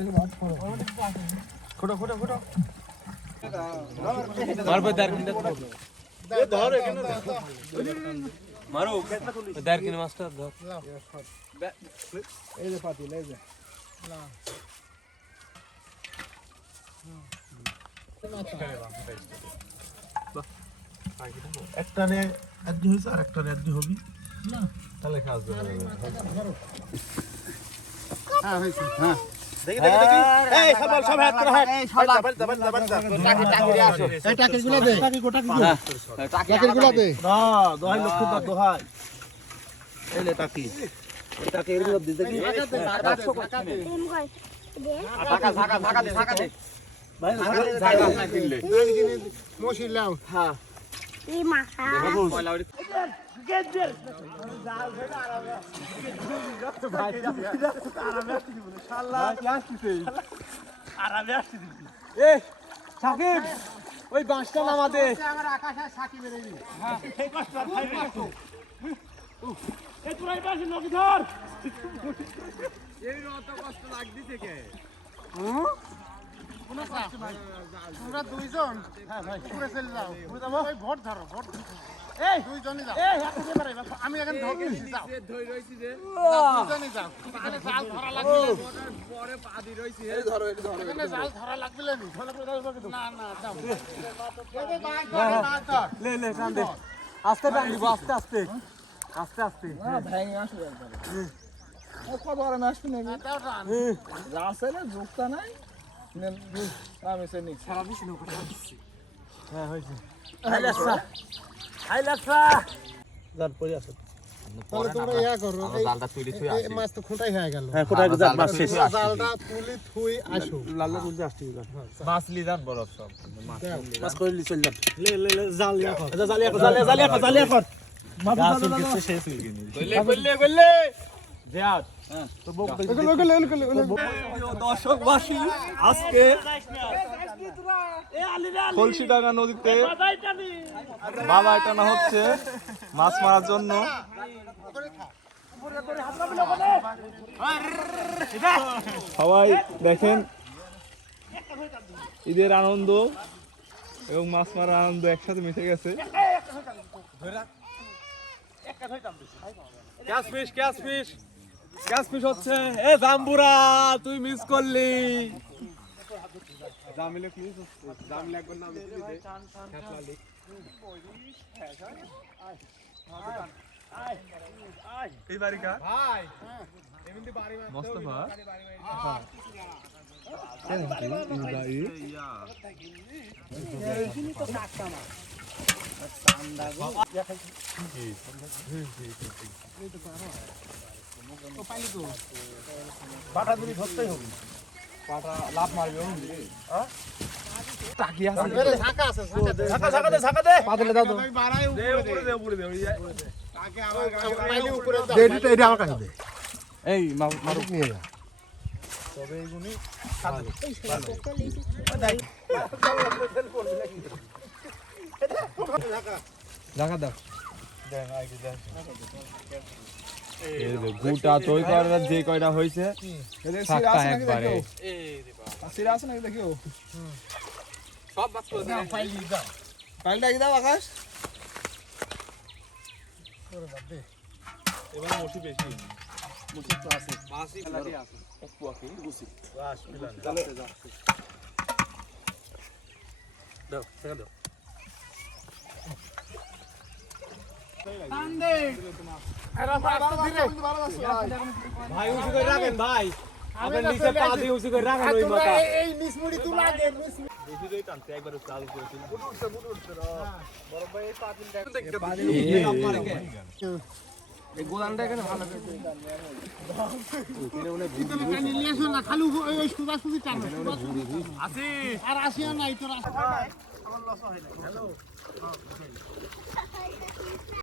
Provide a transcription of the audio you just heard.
खोटो खोटो खोटो मारो दार किने मास्टर धर এই যে পাতিল এই যে একটা নে একদি হইছে আর একটা নে একদি হবি না তাহলে কাজ হবে হ্যাঁ হইছে হ্যাঁ দেখি দেখি দেখি এই সব হাত করে হাত এই সব যাবেন টাকি টাকি রে আসো এই টাকিগুলো দে টাকি গোটা কি টাকিগুলো দে না দোহাই লক্ষ দোহাই এই লে টাকি এই টাকি এর মধ্যে দেখি ঢাকা দে ভাই ঢাকা না কিনলে মশির লাও হ্যাঁ এই মাখা সাকিব ওই বাঁশটা নামা দে আমার আকাশে সাকিব এর দিবি এই কষ্ট ভাই এই তোরা এই পাশে নকি ধর এই রত কষ্ট লাগদিছে কে তোমরা দুইজন হ্যাঁ ভাই পুরো চলে যাও পুরো যাবো ওই ভোট ধরো ভোট এই দুইজনই যাও এই একাতে পারে আমি এখন ধরছি যাও ধই রইছি যে দুইজনই যাও এখানে জাল ধরা লাগবে পরে পাদি রইছি এই ধরো এই ধরো এখানে জাল ধরা লাগবে না না না যাও এই মাছ ধর মাছ ধর লে লে টান দে আস্তে টান দিব আস্তে আস্তে আস্তে আস্তে ভেঙে আসবে একবার কত আর আমি আসবে না দাও টান যা আছে না যোগটা নাই আমি সেনি সারা বেশি নক হ্যাঁ হইছে আই লাগছা জান পড়ে আছে তাহলে তোমরা ইয়া করো জালটা তুলি থুই এই মাছ তো খোঁটাই হয়ে গেল হ্যাঁ কোথায় জাল মাছ শেষ জালটা তুলি থুই আসো লাল্লা তুলতে আসছি মাছ লি জান বড় সব মাছ কইলি চল যা লে লে লে জাল ইয়া কর আচ্ছা জাল ইয়া কর জাল ইয়া কর মাছ চল কিছু শেষ হই গেনি কইলে জিয়াদ তো বক দর্শকবাসী আজকে কলসিডাঙ্গা নদীতে বালাই টানা হচ্ছে মাছ মারার জন্য সবাই দেখেন ঈদের আনন্দ এবং মাছ মারার আনন্দ একসাথে মিশে গেছে ক্যাশ ফিশ হচ্ছে এ জাম্বুরা তুই মিস করলি জামিলে মিস হচ্ছে জামিলে একবার না মিস দিতে খেতলা লিক এই বাড়িকা ভাই এমনি বাড়ি মোস্তফা কেন কি ভাই শুনি তো কাটটা না চান্দা গো বাটা দুলি ধরতেই হবে পাটা লাভ মারবে হ্যাঁ টাকি আছে ঢাকা আছে ঝাঁকা দে পাতলে দাও তো বাড়াই উপরে দে আগে আমার পাইলে উপরে দাও এটা আমার কাছে দে এই মারুক নিয়ে যা তবে এইগুনি জায়গা দাও গুটা তৈ করা যে কয়টা হইছে সাতটা একবারে সিরা আছে নাকি দেখিও সব মাছ করে দাও পাইলি দাও পাল্টা কি দাও আকাশ এবার মোটি বেশি মুছি তো আছে মাছই ফেলাতে আছে এক পোয়াকি গুছি বাস মিলান তাহলে দাও ছেড়ে দাও আন্দে এরা মাছ তো ধীরে ভাই উঁচু করে রাখেন ভাই আপনার নিচে পা দিয়ে উঁচু করে রাখেন ওই মাথা এই মিসমুড়ি তুলা দে মিসমুড়ি বেশি দিয়ে টানতে একবার চালু করেছিল বড় ভাই এই পাতিলটা এই গোলানটা এখানে ভালো করে কিন্তু কানি নিয়ে আসো না খালি ওই সুদা সুদি টানো আসি আর আসিও নাই তোর আসা আমার লস হয় না হ্যালো